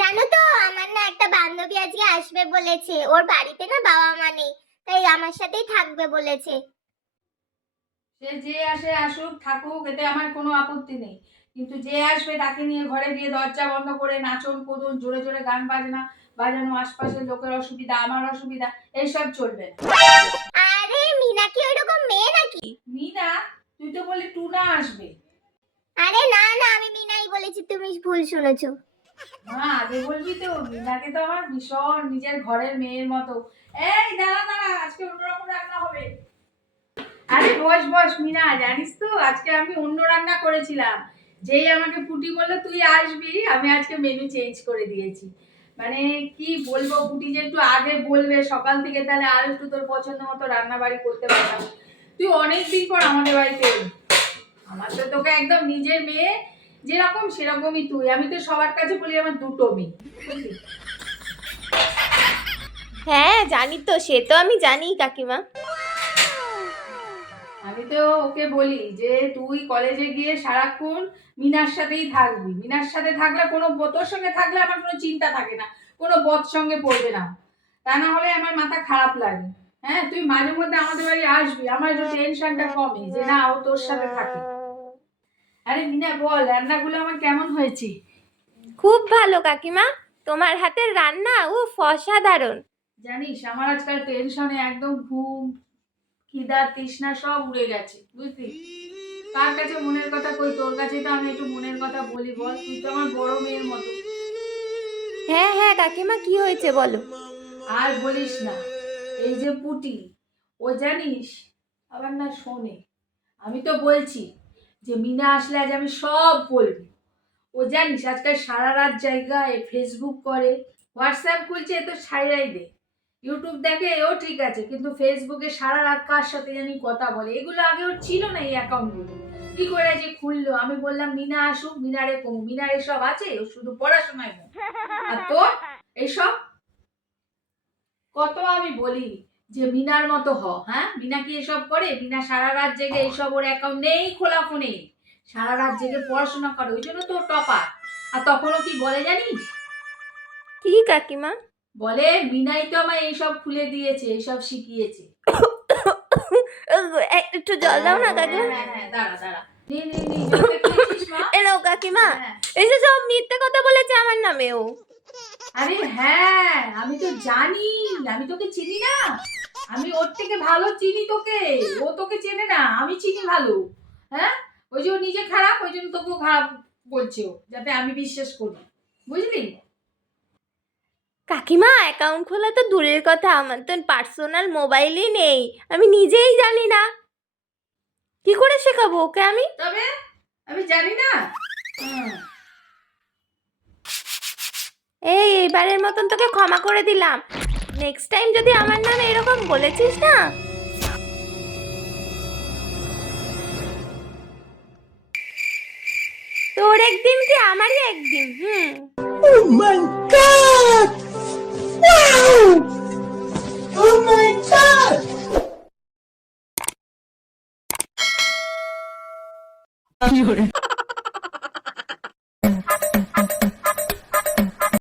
জানো তো, আমার না একটা বান্ধবী আজকে আসবে বলেছে। ওর বাড়িতে না বাবা মা নেই, তাই আমার সাথেই থাকবে বলেছে। সে যে আসে আসুক থাকুক, এতে আমার কোনো আপত্তি নেই। কিন্তু যে আসবে তাকে নিয়ে ঘরে গিয়ে দরজা বন্ধ করে নাচন কুদুন জোরে জোরে গান বাজনা বাজানো, আশপাশের লোকের অসুবিধা আমার অসুবিধা এইসব চলবে না। আরে মিনা কি ওইরকম মেয়ে নাকি? মিনা? তুই তো বলি টুনা আসবে। আরে না না, আমি মিনাই বলেছি, তুমি ভুল শুনেছো। মা আগে বলবি তো, মিনাকে তো আমার ভীষণ নিজের ঘরের মেয়ের মতো। এই দাঁড়া দাঁড়া, আজকে অন্যরকম রান্না হবে। আরে বস বস মিনা, জানিস তো আজকে আমি অন্য রান্না করেছিলাম। যেই আমাকে পুটি বললো তুই আসবি, আমি আজকে মেনু চেঞ্জ করে দিয়েছি। মানে কি বলবো, পুটি যে একটু আগে বলবে সকাল থেকে, তাহলে আর একটু তোর পছন্দ মতো রান্না বাড়ি করতে পারতাম। তুই অনেকদিন পর আমাদের বাড়িতে এলি। আমার তো তোকে একদম নিজের মেয়ে যেরকম সেরকমই তুই। আমি তো সবার কাছে বলি আমার দুটো মেয়ে, বুঝলি? হ্যাঁ জানি তো, সে তো আমি জানি কাকিমা। আমি তো ওকে বলি যে তুই কলেজে গিয়ে সারাক্ষণ মিনার সাথেই থাকবি। মিনার সাথে থাকলে কোনো তোর সঙ্গে থাকলে আমার কোনো চিন্তা থাকে না, কোনো বদ সঙ্গে পড়বে না। তা না হলে আমার মাথা খারাপ লাগে। হ্যাঁ, তুই মাঝে মধ্যে আমাদের বাড়ি আসবি, আমার একটু টেনশনটা কমে যে না ও তোর সাথে থাকে। আরে মিনা বল, রান্নাগুলো আমার কেমন হয়েছে? খুব ভালো কাকিমা, তোমার হাতের রান্না অসাধারণ। জানিস আমার আজকাল টেনশনে একদম ঘুম, খিদা, তৃষ্ণা সব উড়ে গেছে, বুঝলি? কার কাছে মনের কথা কই, তোর কাছে তো আমি একটু মনের কথা বলি। বল, তুই তো আমার বড় মেয়ের মতো। হ্যাঁ হ্যাঁ কাকিমা, কি হয়েছে বলো। আর বলিস না, এই যে পুটি, ও জানিস আবার না শোনে। আমি তো বলছি যে মিনা আসলে আজ আমি সব বলবো। ও জানিস আজকাল সারা রাত জায়গায় ফেসবুক করে, হোয়াটসঅ্যাপ খুলছে, এ তো ছাইরাই দে। ইউটিউব দেখে এও ঠিক আছে, কিন্তু ফেসবুকে সারা রাত কার সাথে জানি কথা বলে। এগুলো আগে ওর ছিল না, এই অ্যাকাউন্টগুলো কি করে যে খুললো। আমি বললাম মিনা আসুক, মিনারে কমু, মিনার এসব আছে, ও শুধু পড়াশোনায় মন। আর তোর এইসব কত আমি বলি যে মিনার মতো হ। হ্যাঁ, মিনা কি এসব করে? মিনা সারা রাত জেগে এইসব, ওর অ্যাকাউন্ট নেই খোলা ফোনে, সারা রাত জেগে পড়াশোনা করে, ওই জন্য তো টপার। আর তখনও কি বলে জানিস? কি কাকিমা? বলে মিনাই তো আমায় এইসব খুলে দিয়েছে, এইসব শিখিয়েছে। একটু জল দাও না কাকিমা। হ্যাঁ হ্যাঁ, দাঁড়া দাঁড়া, নে নে নে, জলটা খেয়েছিস মা? এলো কাকিমা, হ্যাঁ। এই যে সব মিথ্যে কথা বলেছে আমার নামে ও। আরে হ্যাঁ, আমি তো জানি, আমি তোকে চিনি না? আমি ওর থেকে ভালো চিনি তোকে। ও তোকে চেনে না, আমি চিনি ভালো। হ্যাঁ, ওই যে ও নিজে খারাপ, ওই জন্য তোকেও খারাপ বলছে ও, যাতে আমি বিশ্বাস করি, বুঝলি? কাকিমা, অ্যাকাউন্ট খোলা তো দূরের কথা, আমার তো পার্সোনাল মোবাইলই নেই, আমি নিজেই জানি না, কি করে শেখাবো ওকে আমি? তবে আমি জানি না। হুম। এইবারের মতন তোকে ক্ষমা করে দিলাম, নেক্সট টাইম যদি আমার নামে এরকম বলেছিস না। তোর একদিন কি আমারই একদিন। Oh my god! Wow! Oh my god!